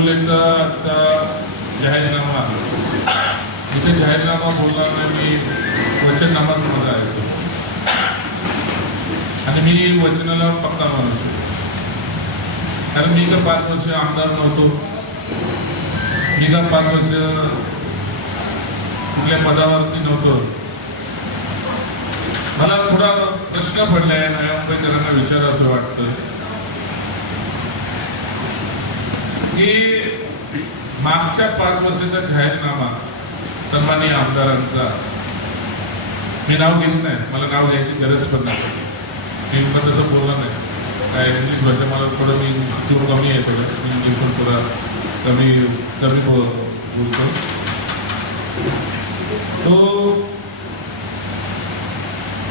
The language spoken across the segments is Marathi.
चौगुलेचा जाहीरनामा आहे. इथे जाहीरनामा बोलणार नाही मी वचननामाच माझा आहे. आणि मी वचनाला पक्का माणूस कारण मी का पाच वर्ष आमदार नव्हतो. मी का पाच वर्ष कुठल्या पदावरती नव्हतो. मला थोडा प्रश्न पडलाय नव्या मुंबईकरांना विचार असं वाटतं की मागच्या पाच वर्षाचा जाहीरनामा सन्माननीय आमदारांचा मी नाव घेत नाही. मला नाव घ्यायची गरज पण नाही. मी पण तसं बोलणार नाही. काय इंग्लिश भाषा मला थोडं मी शिकून कमी आहे थोडं. मी इंग्लिश पण थोडा कमी कमी बो बोलतो. तो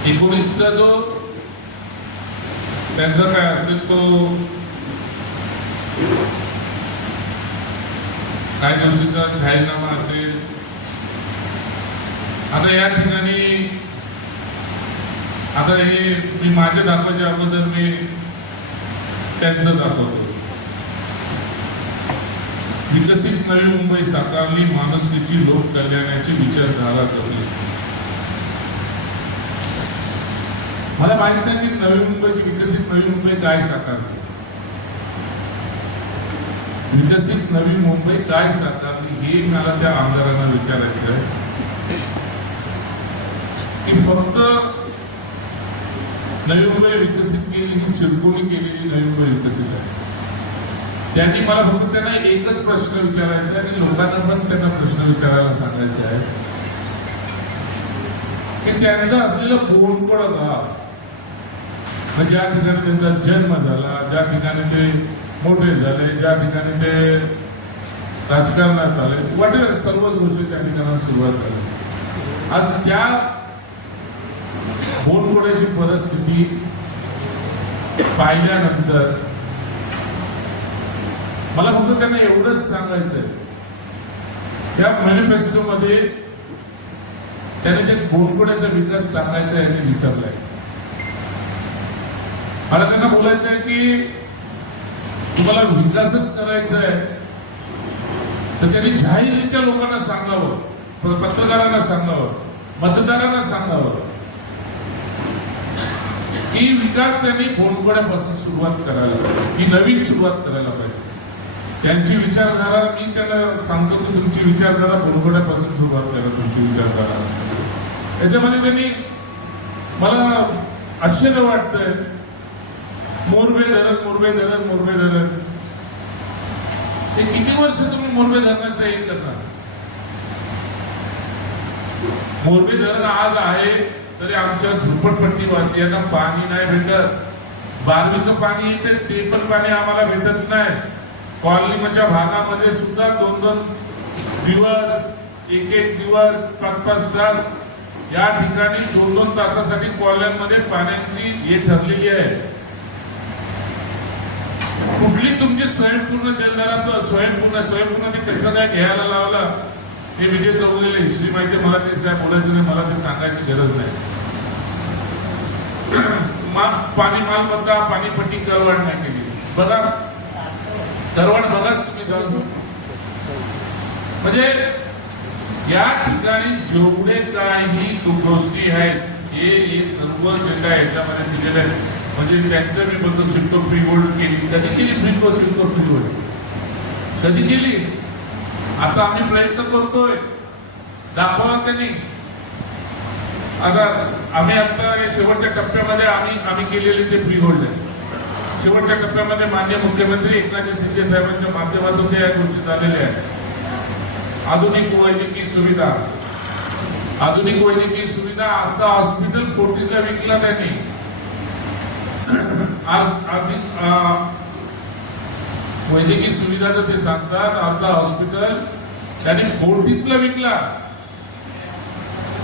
एकोणीसचा जो त्यांचा काय असेल तो काही गोष्टीचा जाहीरनामा असेल. आता या ठिकाणी आता हे मी माझे दाखवायच्या अगोदर मी त्यांचं दाखवतो. विकसित नवी मुंबई साकारली माणुसकीची लोक कल्याणाची विचारधारा जपली. मला माहीत नाही की नवी मुंबईची विकसित नवी मुंबई काय साकारली. विकसित नवी मुंबई काय साकारली हे मला त्या आमदारांना विचारायचं आहे की फक्त नवी मुंबई विकसित केली ही सिडकोनी केलेली नवी मुंबई विकसित आहे. त्यांनी मला फक्त त्यांना एकच प्रश्न विचारायचा आहे आणि लोकांना पण त्यांना प्रश्न विचारायला सांगायचा आहे. की त्यांचा असलेलं बोलपड गाव म्हणजे ज्या ठिकाणी त्यांचा जन्म झाला ज्या ठिकाणी ते मोठे झाले ज्या ठिकाणी ते राजकारणात आले. वाट सर्वच गोष्टी त्या ठिकाणी सुरुवात झाली. आज त्या बोलकोड्याची परिस्थिती पाहिल्यानंतर मला फक्त त्यांना एवढंच सांगायचंय. या मॅनिफेस्टो मध्ये त्याने जे बोलकोड्याचा विकास टाकायचा आहे ते विसरलाय. मला त्यांना बोलायचं आहे की तुम्हाला विकासच करायचा आहे. तर त्यांनी जाहीररित्या लोकांना सांगावं पत्रकारांना सांगावं मतदारांना सांगावं की विकास त्यांनी बोलकोड्यापासून सुरुवात करायला पाहिजे ही नवीन सुरुवात करायला पाहिजे. त्यांची विचारधारा मी त्यांना सांगतो की तुमची विचारधारा बोलकोड्यापासून सुरुवात करा तुमची विचारधारा. त्याच्यामध्ये त्यांनी मला आश्चर्य वाटतंय मोरबे धरण मोरबे धरण मोरबे धरण. हे किती वर्ष तुम्ही मोरबे धरणाचं हे करणार? मोरबे धरण आज आहे तरी आमच्या झुपडपट्टी वासियांना पाणी नाही भेटत. बारवीचं पाणी येते ते पण पाणी आम्हाला भेटत नाही. कॉलनीच्या भागामध्ये सुद्धा दोन दोन दिवस एक एक दिवस पाच पाच तास या ठिकाणी दोन दोन तासासाठी कॉलनीमध्ये पाण्याची हे ठरलेली आहे. कुठली तुमची स्वयंपूर्ण जलधारा स्वयंपूर्ण स्वयंपूर्ण ते कसं काय घ्यायला लावला? हे विजय चौधरीला हिस्ट्री माहिती मला ते काय बोलायचं नाही मला ते सांगायची गरज नाही. मा- पाणी मालमत्ता पाणीपट्टी करवाढ नाही केली. बघा करवाढ बघाच तुम्ही जाऊन. म्हणजे या ठिकाणी जेवढे काही गोष्टी आहेत हे हे सर्व जे काय याच्यामध्ये दिलेले आहेत. म्हणजे त्यांचं मी म्हणतो सिडको फ्री गोल्ड केली. कधी केली free gold CIDCO free gold कधी केली? आता आम्ही प्रयत्न करतोय. दाखवा त्यांनी. आता आम्ही आता या शेवटच्या टप्प्यामध्ये आम्ही आम्ही केलेले ते फ्री होल्ड आहे. शेवटच्या टप्प्यामध्ये मान्य मुख्यमंत्री एकनाथ शिंदे साहेबांच्या माध्यमातून ते या गोष्टी झालेल्या आहेत. आधुनिक वैद्यकीय सुविधा. आधुनिक वैद्यकीय सुविधा. अर्धा हॉस्पिटल फोर्टीचा विकला त्यांनी. आर- वैद्यकीय सुविधाचं ते सांगतात अर्धा हॉस्पिटल त्याने फोर्टीजला विकला.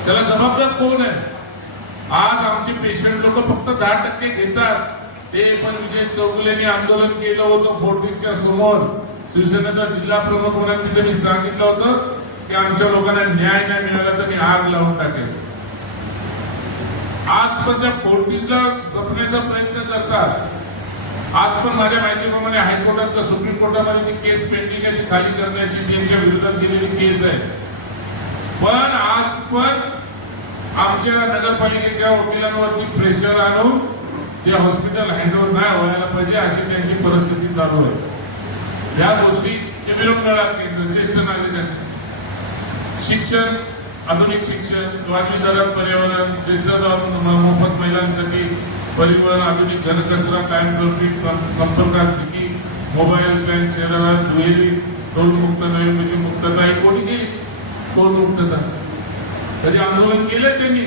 त्याला जबाबदार कोण आहे? आज आमचे पेशंट लोक फक्त दहा टक्के घेतात. ते पण विजय चौगुलेने आंदोलन केलं होतं फोर्टीजच्या समोर. शिवसेनेचा जिल्हा प्रमुख म्हणून तिथे मी सांगितलं होतं की आमच्या लोकांना न्याय नाही मिळाला तर मी आग लावून टाकेल आज पण त्या फोर्टीला जपण्याचा प्रयत्न करतात. आज पण माझ्या माहितीप्रमाणे हायकोर्टात किंवा सुप्रीम कोर्टामध्ये ती केस पेंडिंग आहे ती खाली करण्याची त्यांच्या विरोधात गेलेली केस आहे. पण आज पण आमच्या नगरपालिकेच्या वकिलांवरती प्रेशर आणून ते हॉस्पिटल हँडओव्हर नाही व्हायला पाहिजे अशी त्यांची परिस्थिती चालू आहे. या गोष्टी हे विरंगुळा केंद्र ज्येष्ठ नागरिकांचे. शिक्षण आधुनिक शिक्षण वाजवी दरात पर्यावरण ज्येष्ठ मोफत महिलांसाठी परिवहन आधुनिक घनकचरा कायमस्वरूपी संपर्कासाठी मोबाईल प्लॅन शहरात दुहेरी टोलमुक्त नवीन म्हणजे मुक्तता ही कोणी केली टोलमुक्तता कधी आंदोलन केले त्यांनी?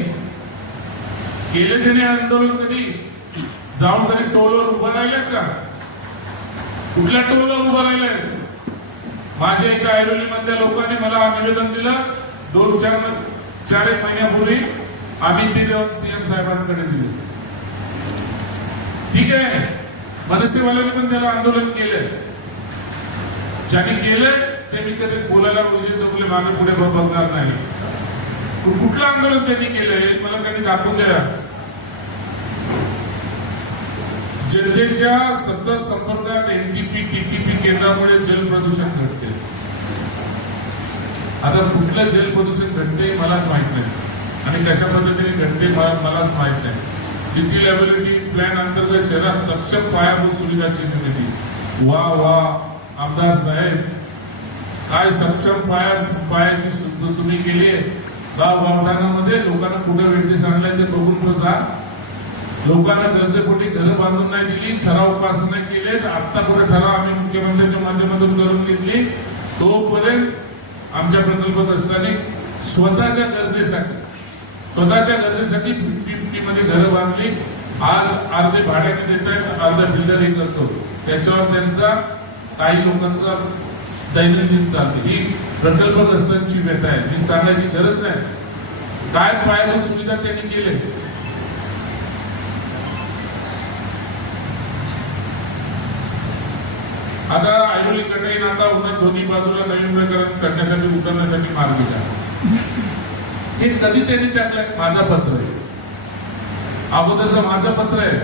केले त्याने आंदोलन कधी? जाऊन कधी टोलवर उभं राहिलेत का? कुठल्या टोलवर उभा राहिलंय माझ्या इथं ऐरोली मधल्या लोकांनी मला निवेदन दिलं दोन चार चार एक महिन्यापूर्वी आम्ही ते जाऊन सीएम साहेबांकडे दिले. ठीक आहे. मनसेवाल्याने पण त्याला आंदोलन केलंय. ज्यांनी केलं ते मी कधी बोलायला विजय चौकले मागे पुढे बघणार नाही. कुठलं आंदोलन त्यांनी केलंय मला त्यांनी दाखवून द्या. जनतेच्या सतत संपर्कात एनटीपी टीटीपी केंद्रामुळे जल प्रदूषण घडते आता कुठलं जल प्रदूषण घडते मलाच माहीत नाही. आणि कशा पद्धतीने घडते मला मलाच माहीत नाही. सिटी लॅबिलिटी प्लॅन अंतर्गत शहरात सक्षम पायाभूत सुविधाची निर्मिती वा वा आमदार साहेब काय सक्षम पाया पायाची सुद्धा तुम्ही केली आहे? गाव गावठाणामध्ये लोकांना कुठं वेटिस आणलंय ते बघून तो जा. लोकांना गरजेपोटी घरं बांधून नाही दिली ठराव पास नाही केलेत. आत्ता कुठे ठराव आम्ही मुख्यमंत्र्यांच्या माध्यमातून करून घेतली. तोपर्यंत आमच्या प्रकल्पात असताना स्वतःच्या गरजेसाठी स्वतःच्या गरजेसाठी फिफ्टी फिफ्टी घरं बांधली. आज अर्धे भाड्याने देत आहेत अर्धा बिल्डर हे करतो. त्याच्यावर त्यांचा काही लोकांचा दैनंदिन चालते. ही प्रकल्पग्रस्तांची व्यथा आहे. मी सांगायची गरज नाही. काय पायाभूत सुविधा त्यांनी केले आता ऐरोली कटाई नाका दोन्ही बाजूला नवीन प्रकरण चढण्यासाठी उतरण्यासाठी मार्ग दिला. हे कधी त्यांनी टाकलंय? माझा पत्र आहे. अगोदरचं माझं पत्र आहे.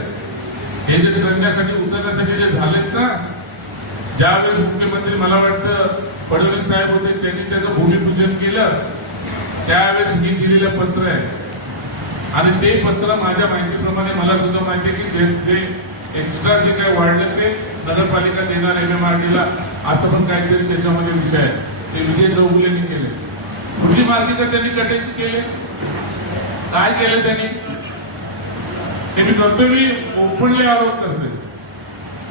हे जे चढण्यासाठी उतरण्यासाठी जे झालेत ना ज्यावेळेस मुख्यमंत्री मला वाटतं फडणवीस साहेब होते त्यांनी त्याचं भूमिपूजन केलं त्यावेळेस मी दिलेलं पत्र आहे. आणि ते पत्र माझ्या माहितीप्रमाणे मला सुद्धा माहिती आहे की जे जे एक्स्ट्रा जे काय वाढलं ते नगरपालिका देणार एम एम आर टीला असं पण काहीतरी त्याच्यामध्ये विषय आहे. ते विजय चौगुलेंनी केले. कुठली मार्गिका त्यांनी कटेच केले. काय केलं त्यांनी? हे मी करतोय मी ओपनली आरोप करतोय.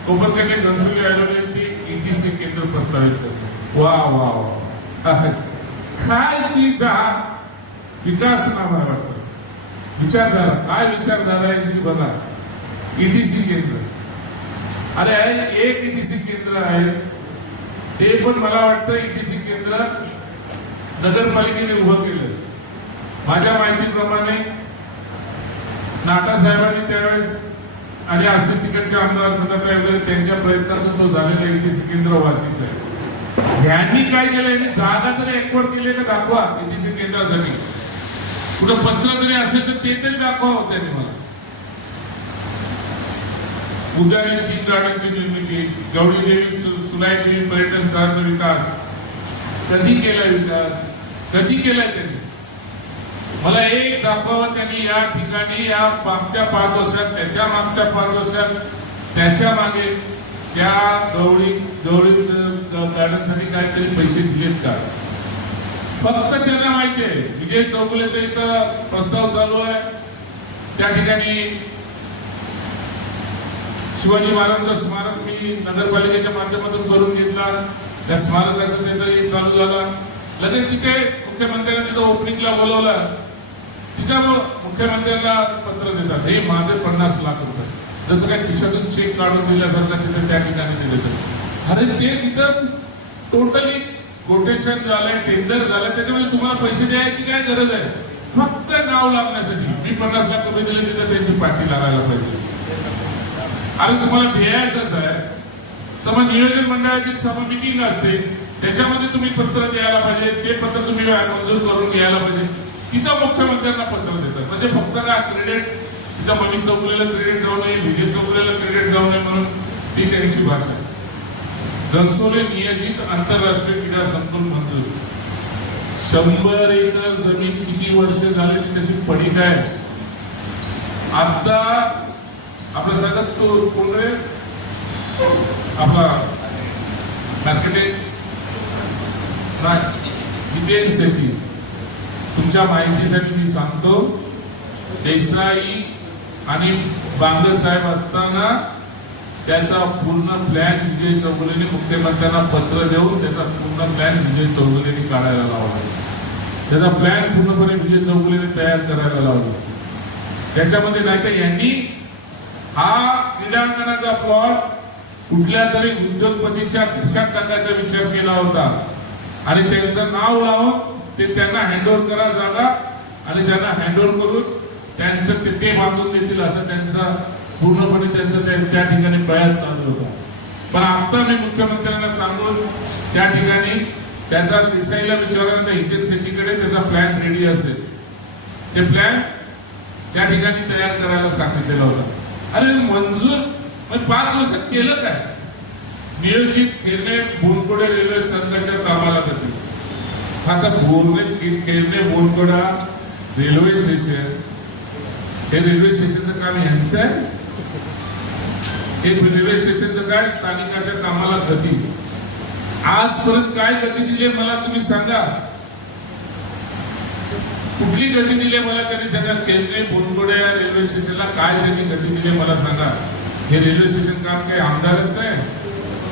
कोपरकडे घनसोली आयोजन ती ईटीसी केंद्र प्रस्तावित करते वा वा वा. काय ती जहा विकास नामा आहे वाटतं विचारधारा. काय विचारधारा यांची बघा. ईटीसी केंद्र. अरे एक ईटीसी केंद्र आहे. ते पण मला वाटतं ईटीसी केंद्र नगरपालिकेने उभं केलं. माझ्या माहितीप्रमाणे नाटा साहेबांनी त्यावेळेस आणि असतील तिकडच्या आमदार दत्तात्रय वगैरे त्यांच्या प्रयत्नातून तो झालेला ईटीसी केंद्र वाशीच आहे. यांनी काय केलं? यांनी जागा तरी एकवर केले का? दाखवा ईटीसी केंद्रासाठी. कुठं पत्र जरी असेल तर ते तरी दाखवा हो त्यांनी मला. उद्याने तीन गाड्यांची निर्मिती गौडी देवी सु- देवी पर्यटन स्थळाचा विकास कधी केलाय विकास? कधी केलाय त्यांनी? मला एक दाखवावं त्यांनी या ठिकाणी या मागच्या पाच वर्षात त्याच्या मागच्या पाच वर्षात त्याच्यामागे त्या गवळी गवळी गार्डनसाठी काहीतरी पैसे दिलेत का? फक्त त्यांना माहिती आहे. विजय चौगुलेचा इथं प्रस्ताव चालू आहे. त्या ठिकाणी शिवाजी महाराजांचं स्मारक मी नगरपालिकेच्या माध्यमातून करून घेतला. त्या स्मारकाचं त्याचं हे चालू झाला. लगेच तिथे मुख्यमंत्र्यांनी तिथं ओपनिंगला बोलवलं. तिथं मग मुख्यमंत्र्यांना पत्र देतात. हे माझे पन्नास लाख रुपये. जसं काय खिशातून चेक काढून दिल्यासारखा तिथे त्या ठिकाणी ते देतात. अरे ते तिथं टोटली कोटेशन झालंय टेंडर झालंय. त्याच्यामध्ये तुम्हाला पैसे द्यायची काय गरज आहे? फक्त नाव लागण्यासाठी. मी पन्नास लाख रुपये दिले तिथं त्यांची पाठी लागायला पाहिजे. अरे तुम्हाला द्यायचंच आहे. तर मग नियोजन मंडळाची सभा मिटिंग असते. त्याच्यामध्ये तुम्ही पत्र द्यायला पाहिजे. ते पत्र तुम्ही मंजूर करून घ्यायला पाहिजे. तिथं मुख्यमंत्र्यांना पत्र देतात. म्हणजे फक्त का क्रेडिट तिथं मनी चौकलेलं क्रेडिट जाऊ नये विजय चौकलेलं क्रेडिट जाऊ नये म्हणून ती त्यांची भाषा आहे. घनसोली नियोजित आंतरराष्ट्रीय क्रीडा संकुल मंजूर. शंभर एकर जमीन किती वर्ष झाले ती तशी पडीक आहे? आता आपलं सांगत तो कोण रे आपला मार्केटिंग हितेन जितेन तुमच्या माहितीसाठी मी सांगतो देसाई आणि बांगर साहेब असताना त्याचा पूर्ण प्लॅन विजय चौगुलेने मुख्यमंत्र्यांना पत्र देऊन त्याचा पूर्ण प्लॅन विजय चौगुलेने काढायला लावला. त्याचा प्लॅन पूर्णपणे विजय चौगुलेने तयार करायला लावला. त्याच्यामध्ये नाही तर यांनी हा क्रीडांगणाचा प्लॉट कुठल्या तरी उद्योगपतीच्या खिशात टाकायचा विचार केला होता. आणि त्यांचं नाव लावून ते त्यांना हँडओव्हर करा जागा आणि त्यांना हँडओव्हर करून त्यांचं ते ते बांधून देतील असं त्यांचा पूर्णपणे त्यांचं त्या त्या ठिकाणी प्रयास चालू होता. पण आता मी मुख्यमंत्र्यांना सांगून त्या ठिकाणी त्याचा दिसाईला विचारल्यानंतर हितेन शेट्टीकडे त्याचा प्लॅन रेडी असेल. ते प्लॅन त्या ठिकाणी तयार करायला सांगितलेला होता. अरे मंजूर मग पाच वर्षात केलं काय? नियोजित खेरणे बोनकोडे रेल्वे स्थानकाच्या कामाला जाते. आता बोरणे केरणे बोनकोडा रेल्वे स्टेशन. हे रेल्वे स्टेशनचं काम यांचं आहे. हे रेल्वे स्टेशनचं काय? स्थानिकाच्या कामाला गती. आजपर्यंत काय गती दिली मला तुम्ही सांगा. कुठली गती दिली मला त्यांनी सांगा? केंद्रे बोनकोडे या रेल्वे स्टेशनला काय त्यांनी गती दिली मला सांगा? हे रेल्वे स्टेशन काम काही आमदारच आहे?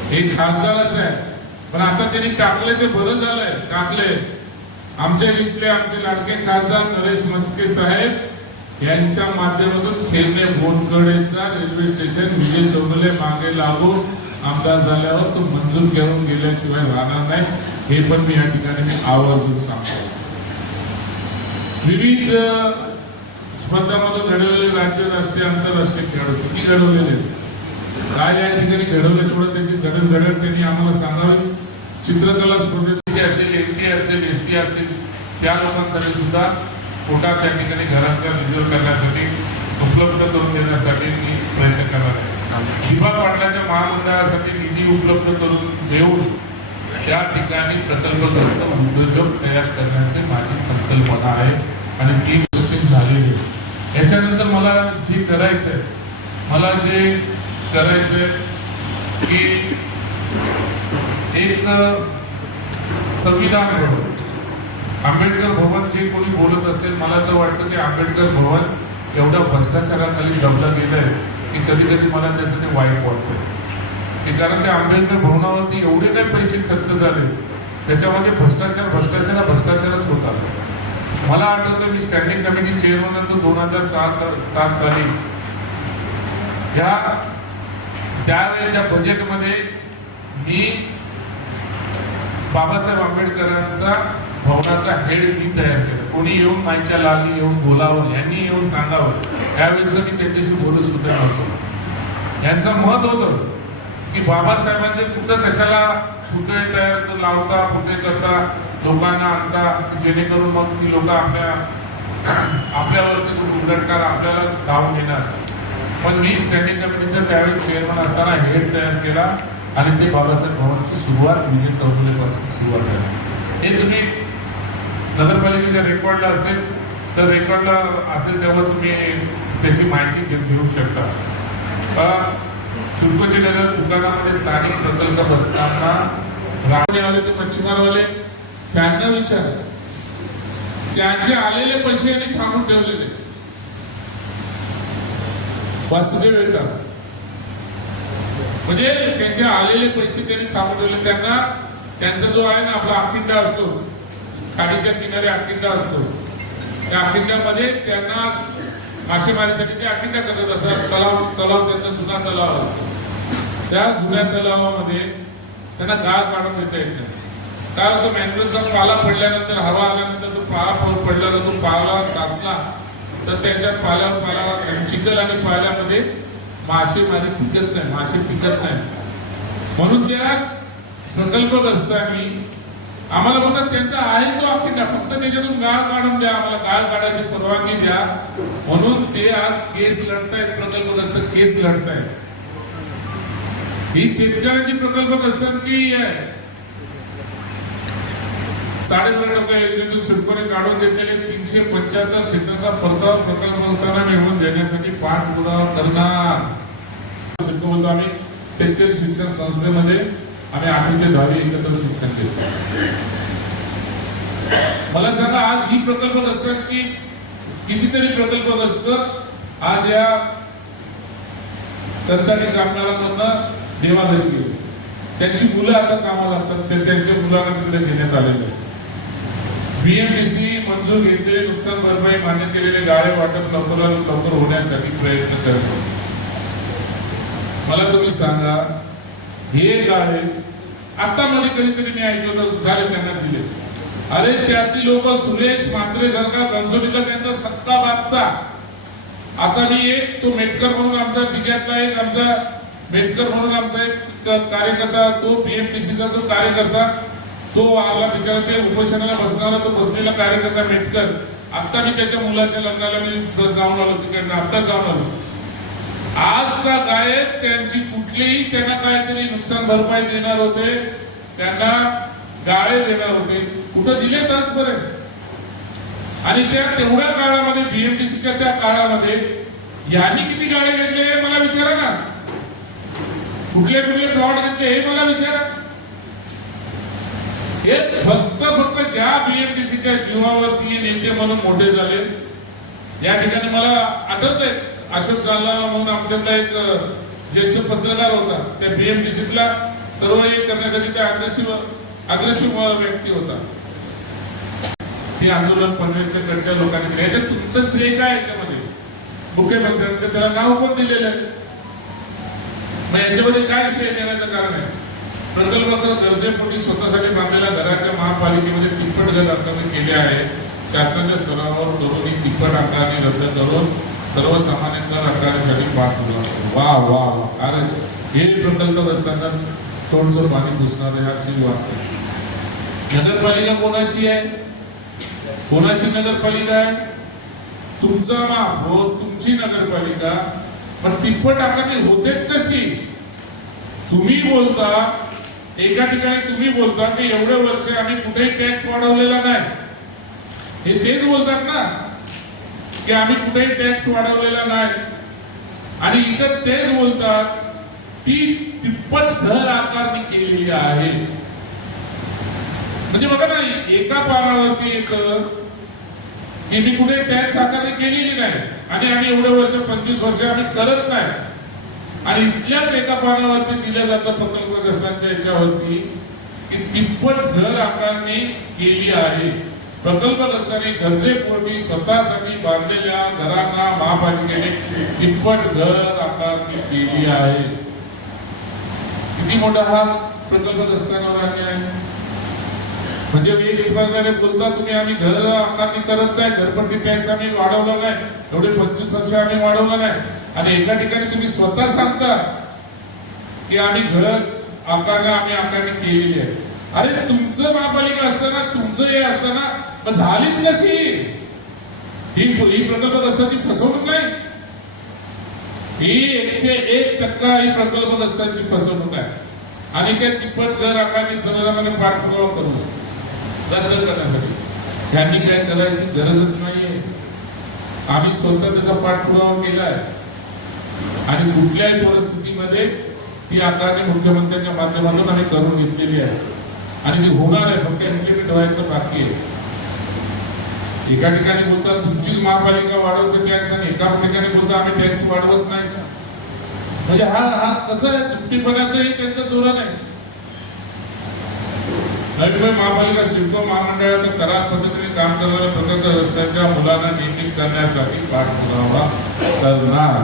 हे खासदारच आहे? पण आता त्यांनी टाकले ते बरं झालंय टाकले आमच्या इथले आमचे लाडके खासदार नरेश मस्के साहेब यांच्या माध्यमातून खेरणे बोनकडेचा रेल्वे स्टेशन विजय चौगले मागे लागून आमदार झाल्यावर तो मंजूर घेऊन गेल्याशिवाय राहणार नाही. हे पण मी या ठिकाणी मी आवर्जून सांगतो. विविध स्पर्धामधून घडवलेले राज्य राष्ट्रीय आंतरराष्ट्रीय खेळाडू किती घडवलेले? काय या ठिकाणी घडवले? थोडं त्याची जडणघडण त्यांनी आम्हाला सांगावी? चित्रकला स्पर्धेची असेल एमटी असेल एस सी असेल त्या लोकांसाठी सुद्धा कोटा त्या ठिकाणी घराच्या रिझर्व करण्यासाठी उपलब्ध करून देण्यासाठी मी प्रयत्न करणार आहे. हिबा पाटलाच्या महामंडळासाठी निधी उपलब्ध करून देऊन त्या ठिकाणी प्रकल्पग्रस्त उद्योजक तयार करण्याची माझी संकल्पना आहे आणि ती विकसित झालेली आहे. याच्यानंतर मला जे करायचं आहे मला जे करायचं आहे की एक संविधान भवन आंबेडकर भवन जे कोणी बोलत असेल मला तर वाटतं ते आंबेडकर भवन एवढा भ्रष्टाचाराखाली दबलं गेलंय की कधी कधी मला त्याचं ते वाईट वाटतं की कारण त्या आंबेडकर भवनावरती एवढे काही पैसे खर्च झाले त्याच्यामध्ये भ्रष्टाचार भ्रष्टाचार हा भ्रष्टाचारच होता मला आठवतं मी स्टँडिंग कमिटी चेअरमन होतो दोन हजार सहा सात साली. या त्यावेळेच्या बजेटमध्ये मी बाबासाहेब आंबेडकरांचा भवनाचा हेड मी तयार केला. कोणी येऊन माईच्या लाली येऊन बोलावं यांनी येऊन सांगावं त्यावेळेस तर मी त्यांच्याशी बोलत सुद्धा नव्हतो. यांचं मत होतं की बाबासाहेबांचे कुठं कशाला पुतळे तयार लावता पुतळे करता लोकांना आणता जेणेकरून मग ती लोक आपल्या आपल्यावरती जो उलटणार आपल्याला धावून येणार पण मी स्टँडिंग कमिटीचा त्यावेळी चेअरमन असताना हेड तयार केला आणि ते बाबासाहेब भवनची सुरुवात म्हणजे चौगुलेपासून सुरुवात झाली. हे तुम्ही नगरपालिकेच्या रेकॉर्डला असेल तर रेकॉर्डला असेल तेव्हा तुम्ही त्याची माहिती घेऊ शकता. शुल्क जिल्ह्याच्या दुकानामध्ये स्थानिक प्रकल्प बसताना राहणेवाले ते मच्छीमारवाले त्यांना विचार. त्यांचे आलेले पैसे यांनी थांबून ठेवलेले. वासुदेव येतात म्हणजे त्यांचे आलेले पैसे त्यांनी थांबून ठेवले त्यांना त्यांचा जो आहे ना आपला अखिंडा असतो खाडीच्या किनारी अखिंडा असतो. त्या अखिंड्यामध्ये त्यांना मासेमारीसाठी ते अखिंडा करत असतात तलाव तलाव त्यांचा जुना तलाव असतो. त्या जुन्या तलावामध्ये त्यांना गाळ काढून देता येत नाही. काय होतं? मँग्रोवचा पाला पडल्यानंतर हवा आल्यानंतर तो पाला पडला तर तो पाला साचला तर त्याच्या पाल्यावर पाला चिखल आणि पाल्यामध्ये मासेमारी पिकत नाही मासे पिकत नाही. म्हणून त्या प्रकल्पग्रस्तांनी आम्हाला म्हणतात त्यांचा आहे तो अखिंडा फक्त त्याच्यातून गाळ काढून द्या आम्हाला गाळ काढायची परवानगी द्या. म्हणून ते आज केस लढतायत प्रकल्पग्रस्त केस लढतायत. ही शेतकऱ्यांची प्रकल्पग्रस्तांची आहे? साडेबारा टक्के योजनेतून शेतकरी काढून घेतलेले तीनशे पंच्याहत्तर क्षेत्राचा परतावा प्रकल्पग्रस्तांना मिळवून देण्यासाठी पाठपुरावा करणार. आम्ही शेतकरी शिक्षण संस्थेमध्ये आम्ही आठवी ते दहावी एकत्र शिक्षण देतो. मला सांगा आज ही प्रकल्प असतांची कितीतरी प्रकल्प असत आज या तंत्राने कामगारांना देवाघरी गेले. त्यांची मुलं आता कामाला लागतात ते त्यांच्या मुलांना तिकडे घेण्यात आलेले आहे बीएमडीसी मंजूर घेतलेले नुकसान भरपाई मान्य केलेले गाळे वाटप लवकरात लवकर होण्यासाठी प्रयत्न करतो. मला तुम्ही सांगा हे गाळे आता मध्ये कधीतरी मी ऐकलं तर झाले त्यांना दिले. अरे त्यातली लोक सुरेश मात्रे सारखा कन्सोलीचा त्यांचा सत्ताबादचा आता मी एक तो मेटकर म्हणून आमचा डिग्यातला एक आमचा मेटकर म्हणून आमचा एक कार्यकर्ता तो पीएमटीसीचा जो कार्यकर्ता तो आला बिचारा ते उपोषणाला बसणारा तो बसलेला कार्यकर्ता मेटकर. आता मी त्याच्या मुलाच्या लग्नाला मी जाऊन आलो तिकडनं आता जाऊन आलो. आज का गायक त्यांची कुठलीही त्यांना काहीतरी नुकसान भरपाई देणार होते त्यांना गाळे देणार होते. कुठं दिलेत आजपर्यंत? आणि त्या तेवढ्या काळामध्ये बीएमटीसीच्या त्या काळामध्ये यांनी किती गाळे घेतले हे मला विचारा ना. कुठले कुठले प्लॉट घेतले हे मला विचारा. हे फक्त फक्त ज्या बीएमटीसीच्या जीवावरती नेते म्हणून मोठे झाले या ठिकाणी मला आठवत आहे अशोक जालनाला म्हणून आमच्यातला एक ज्येष्ठ पत्रकार होता त्या बीएमटीसीतला सर्व हे करण्यासाठी त्या अग्रेसिव्ह अग्रेसिव्ह व्यक्ती होता. ते आंदोलन पनवेलच्या कडच्या लोकांनी केलं. याच्यात तुमचं श्रेय काय याच्यामध्ये? मुख्यमंत्र्यांनी त्याला नाव पण दिलेलं आहे. मग याच्यामध्ये काय श्रेय देण्याचं कारण आहे? प्रकल्पाचं गरजेपोटी स्वतःसाठी बांधलेल्या घराच्या महापालिकेमध्ये तिप्पट घर आकारणी केले आहे. शासनाच्या स्तरावर करून ही तिप्पट आकारणी रद्द करून सर्वसामान्यांना कर पाठ पाठवला वा वा वा अरे हे प्रकल्प असताना तोंडचं पाणी घुसणार याची जीव नगरपालिका कोणाची आहे? कोणाची नगरपालिका आहे? तुमचा माप हो तुमची नगरपालिका. पण तिप्पट आकारणी होतेच कशी? तुम्ही बोलता एका ठिकाणी तुम्ही बोलता की एवढे वर्ष आम्ही कुठेही टॅक्स वाढवलेला नाही. हे तेच बोलतात ना. की आम्ही कुठेही टॅक्स वाढवलेला नाही. आणि इथं तेच बोलतात ती तिप्पट घर आकारणी केलेली आहे. म्हणजे बघा ना एका पानावरती येतं की मी कुठे टॅक्स आकारणी केलेली नाही. आणि आम्ही एवढे वर्ष पंचवीस वर्ष आम्ही करत नाही. आणि इथल्याच एका पानावरती दिलं जातं प्रकल्पग्रस्तांच्या याच्यावरती की तिप्पट घर आकारणी केली आहे. प्रकल्पग्रस्तांनी गरजेपोटी स्वतःसाठी बांधलेल्या घरांना महापालिकेने तिप्पट घर आकारणी केली आहे. किती मोठा हा प्रकल्पग्रस्तांवर अन्याय? आहे म्हणजे एक प्रकारे बोलता तुम्ही आम्ही घर आकारणी करत नाही घरपट्टी टॅक्स आम्ही वाढवला नाही एवढे पंचवीस वर्ष आम्ही वाढवलं नाही. आणि एका ठिकाणी तुम्ही स्वतः सांगता की आम्ही घर आकारणी आम्ही आकारणी केलेली आहे. अरे तुमचं महापालिका असताना तुमचं हे असताना मग झालीच कशी? ही ही प्रकल्पग्रस्तांची फसवणूक नाही. ही एकशे एक टक्का ही प्रकल्पग्रस्तांची फसवणूक आहे. आणि काय तिप्पट दर आकारणी सर्वसामान्य पाठपुरावा करू रद्द करण्यासाठी. त्यांनी काय करायची गरजच नाहीये. आम्ही स्वतः त्याचा पाठपुरावा केलाय. आणि कुठल्याही परिस्थितीमध्ये ती आकारणी मुख्यमंत्र्यांच्या माध्यमातून आम्ही करून घेतलेली आहे. आणि ती होणार आहे. फक्त इम्प्लिमेंट व्हायचं बाकी आहे. एका ठिकाणी बोलतात तुमचीच महापालिका वाढवते टॅक्स आणि एका ठिकाणी बोलतात आम्ही टॅक्स वाढवत नाही. म्हणजे हा हा कसं आहे? दुपटीपणाचं हे त्यांचं धोरण आहे. नवी मुंबई महापालिका सिडको महामंडळात करार पद्धतीने काम करणाऱ्या प्रकल्प रस्त्यांच्या मुलांना नियमित करण्यासाठी पाठपुरावा करणार.